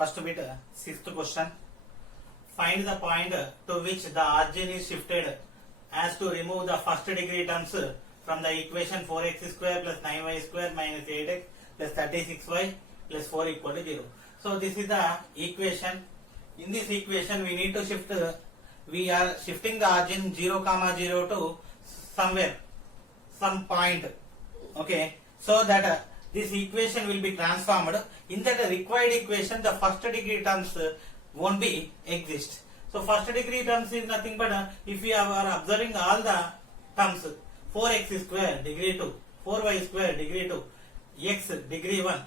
First bit, sixth question. Find the point to which the origin is shifted as to remove the first degree terms from the equation 4x square plus 9y square minus 8x plus 36y plus 4 equal to 0. So this is the equation. In this equation we need to shift, we are shifting the origin 0, 0 to somewhere, some point. Okay, so that this equation will be transformed. In that required equation, the first degree terms won't be exist. So first degree terms is nothing but if we are observing all the terms, 4x square degree 2, 4y square degree 2, x degree 1,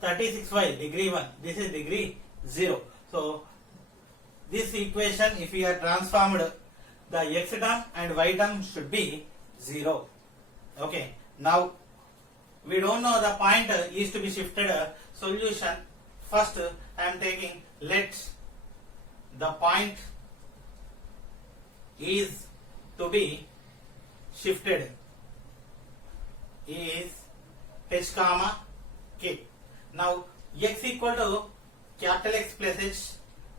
36y degree 1, this is degree 0. So this equation, if we are transformed, the x term and y term should be 0. Okay, now we don't know the point is to be shifted. Solution, first I am taking, let the point is to be shifted is h comma k. Now x equal to capital X plus h,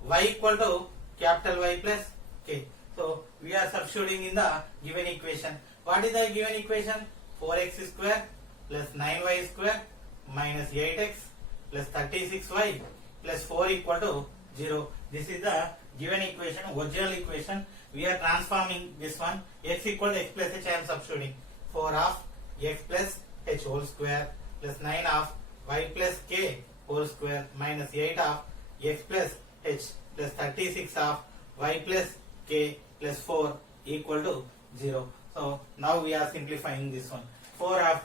y equal to capital Y plus k. So we are substituting in the given equation. What is the given equation? 4x square plus 9y square minus 8x plus 36y plus 4 equal to 0. This is the given equation, original equation. We are transforming this one. X equal to x plus h, I am substituting. 4 of x plus h whole square plus 9 of y plus k whole square minus 8 of x plus h plus 36 of y plus k plus 4 equal to 0. So now we are simplifying this one. 4 of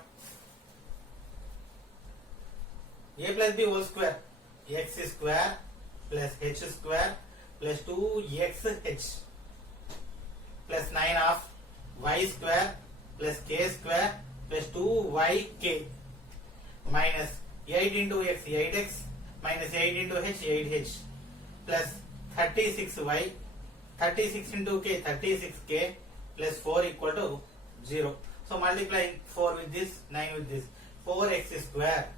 a plus b whole square, x square plus h square plus 2xh plus 9 of y square plus k square plus 2yk minus 8 into x 8x minus 8 into h 8h plus 36y 36 into k 36k plus 4 equal to 0. So multiplying 4 with this, 9 with this, 4x square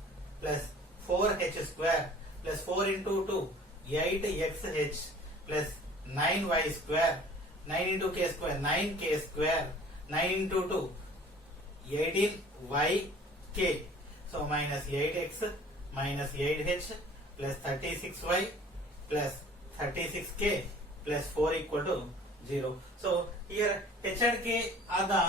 plus 4h square plus 4 into 2 8xh plus 9y square 9 into k square 9k square 9 into 2 18yk. So minus 8x minus 8h plus 36y plus 36k plus 4 equal to 0. So here h and k are the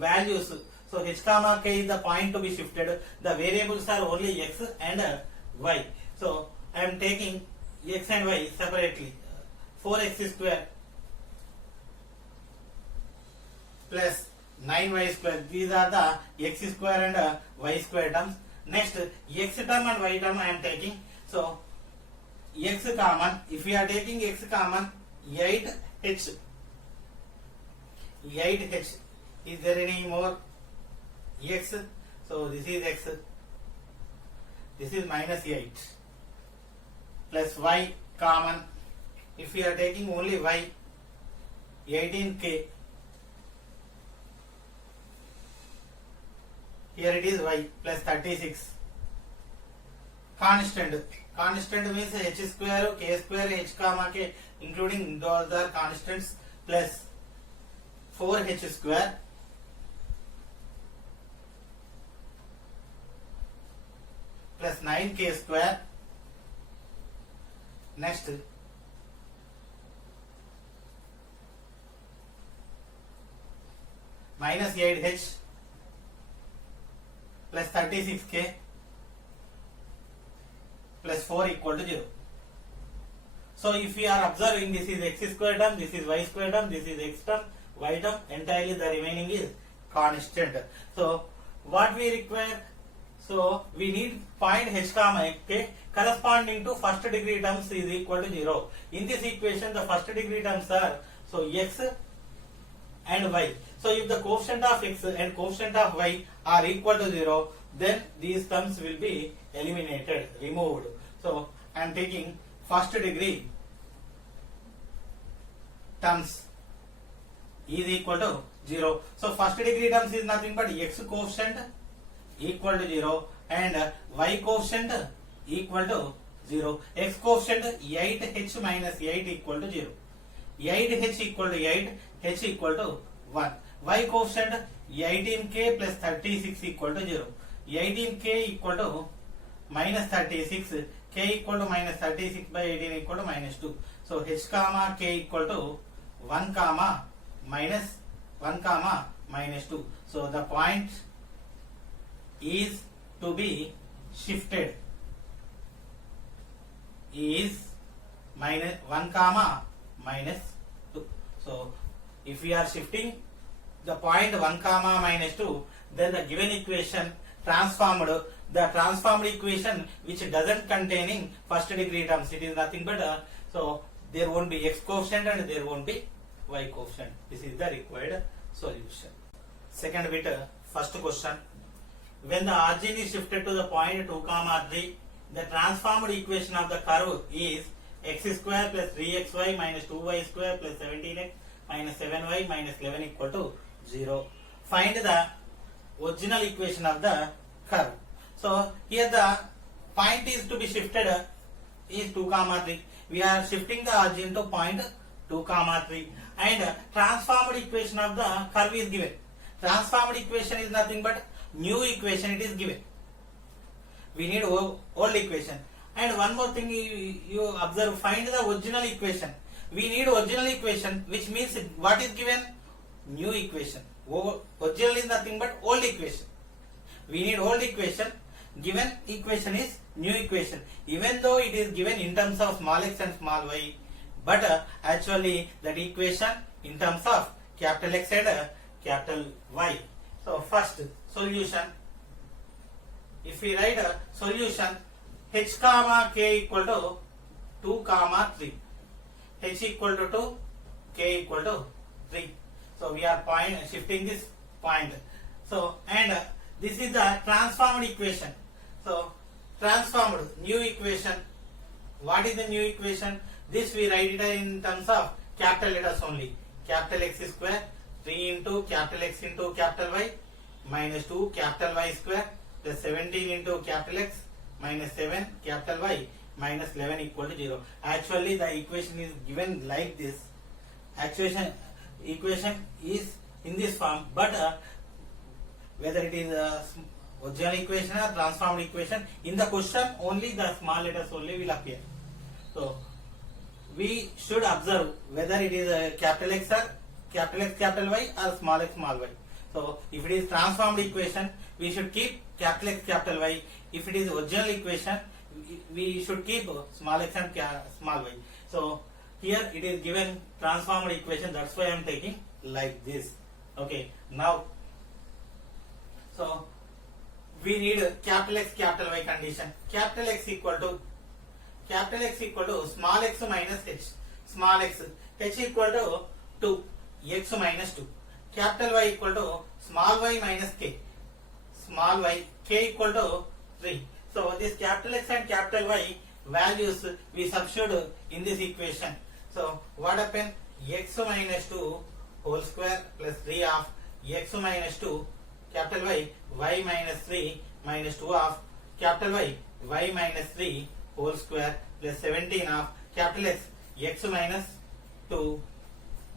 values. So h comma k is the point to be shifted. The variables are only x and y. So I am taking x and y separately. 4x square plus 9y square. These are the x square and y square terms. Next, x term and y term I am taking. So x common. If we are taking x common, 8h. 8h. Is there any more x? So this is x. This is minus 8 plus y common. If we are taking only y, 18k. Here it is y plus 36. Constant. Constant means h square, k square, h comma k, including those are constants, plus 4h square plus 9k square. Next, minus 8h plus 36k plus 4 equal to 0. So if we are observing, this is x square term, this is y square term, this is x term, y term, entirely the remaining is constant. So what we require? So we need point h comma k corresponding to first degree terms is equal to 0. In this equation, the first degree terms are so x and y. So if the coefficient of x and coefficient of y are equal to 0, then these terms will be eliminated, removed. So I am taking first degree terms is equal to 0. So first degree terms is nothing but x coefficient equal to 0 and y coefficient equal to 0. X coefficient 8h minus 8 equal to 0. 8h equal to 8, h equal to 1. Y coefficient 18k plus 36 equal to 0. 18k equal to minus 36, k equal to minus 36 by 18 equal to minus 2. So h comma k equal to 1 comma minus 1 comma minus 2. So the point is to be shifted is minus 1 comma minus 2. So if we are shifting the point 1 comma minus 2, then the given equation transformed, the transformed equation which doesn't containing first degree terms, it is nothing but so there won't be x coefficient and there won't be y coefficient. This is the required solution. Second bit, first question. When the origin is shifted to the point 2 comma 3, the transformed equation of the curve is x square plus 3xy minus 2y square plus 17x minus 7y minus 11 equal to 0. Find the original equation of the curve. So here the point is to be shifted is 2 comma 3. We are shifting the origin to point 2 comma 3 and transformed equation of the curve is given. Transformed equation is nothing but new equation it is given. We need old equation. And one more thing you observe, find the original equation. We need original equation, which means what is given? New equation. Original is nothing but old equation. We need old equation. Given equation is new equation. Even though it is given in terms of small x and small y, but actually that equation in terms of capital X and capital Y. So first solution. If we write a solution, h comma k equal to 2 comma 3. H equal to 2, k equal to 3. So we are shifting this point. So and this is the transformed equation. So transformed new equation. What is the new equation? This we write it in terms of capital letters only. Capital X square 3 into capital X into capital Y minus 2 capital Y square plus 17 into capital X minus 7 capital Y minus 11 equal to 0. Actually the equation is given like this. Equation is in this form, but whether it is original equation or transformed equation, in the question only the small letters only will appear. So we should observe whether it is a capital X or capital X capital Y or small x small y. So if it is transformed equation, we should keep capital X capital Y. If it is original equation, we should keep small x and small y. So here it is given transformed equation, that's why I am taking like this. Okay, now so we need capital X capital Y condition. Capital X equal to small x minus h. Small x, h equal to 2, x minus 2. Capital Y equal to small y minus k. Small y, k equal to 3. So this capital X and capital Y values we substitute in this equation. So what happened? X minus 2 whole square plus 3 of x minus 2 capital Y, y minus 3 minus 2 of capital Y, y minus 3 whole square plus 17 of capital X, x minus 2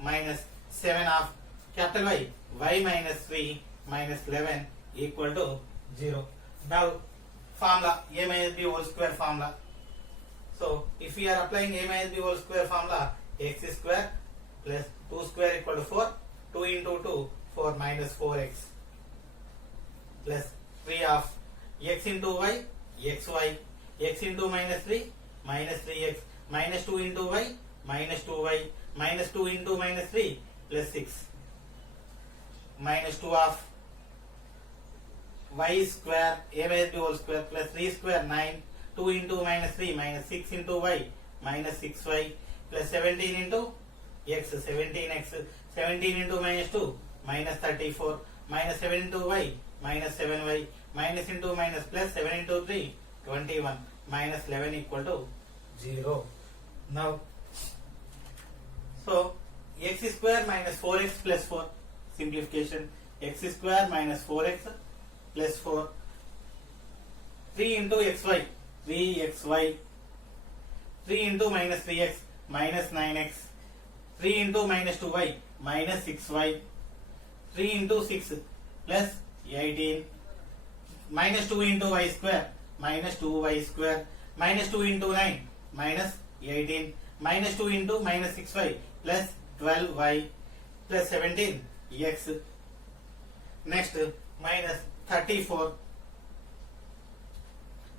minus 7 of capital Y, y minus 3 minus 11 equal to 0. Now formula a minus b whole square formula. So if we are applying a minus b whole square formula, x square plus 2 square equal to 4, 2 into 2, 4 minus 4x plus 3 of x into y, xy, x into minus 3, minus 3x, minus 2 into y, minus 2y, minus 2 into minus 3, plus 6, minus 2 of y square, a minus b whole square, plus 3 square, 9, 2 into minus 3, minus 6 into y, minus 6y, plus 17 into x, 17x, 17 into minus 2, minus 34, minus 7 into y, minus 7y, minus into minus plus 7 into 3, 21, minus 11 equal to 0. Now, so x square minus 4x plus 4, simplification, x square minus 4x plus 4, 3 into xy, 3xy 3 into minus 3x minus 9x, 3 into minus 2y minus 6y, 3 into 6 plus 18, minus 2 into y square minus 2y square, minus 2 into 9 minus 18, minus 2 into minus 6y plus 12y plus 17x. Next minus 34.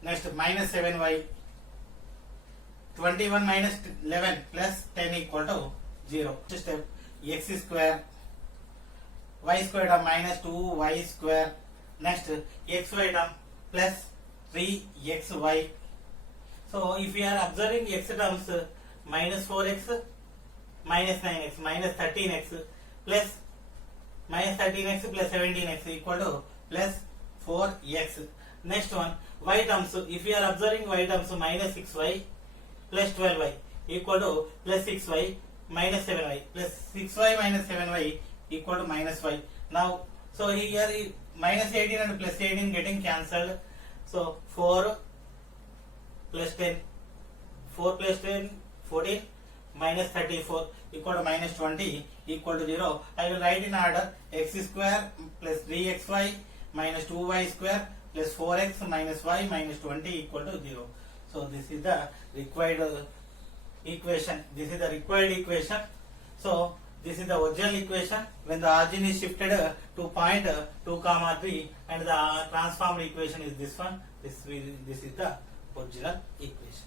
Next minus 7y. 21 minus 11 plus 10 equal to 0. Step x square, y square term minus 2y square. Next xy term plus 3xy. So if we are observing x terms, minus 4x minus 9x minus 13x plus minus 13x plus 17x equal to plus 4x. Next one, y terms, if we are observing y terms, minus 6y plus 12y equal to plus 6y minus 7y plus 6y minus 7y equal to minus y. Now, so here minus 18 and plus 18 getting cancelled. So 4 plus 10, 4 plus 10, 14 minus 34 equal to minus 20 equal to 0. I will write in order: x square plus 3xy minus 2y square plus 4x minus y minus 20 equal to 0. So this is the required equation. This is the required equation. So this is the original equation when the origin is shifted to point 2, 3, and the transformed equation is this one. This is the original equation.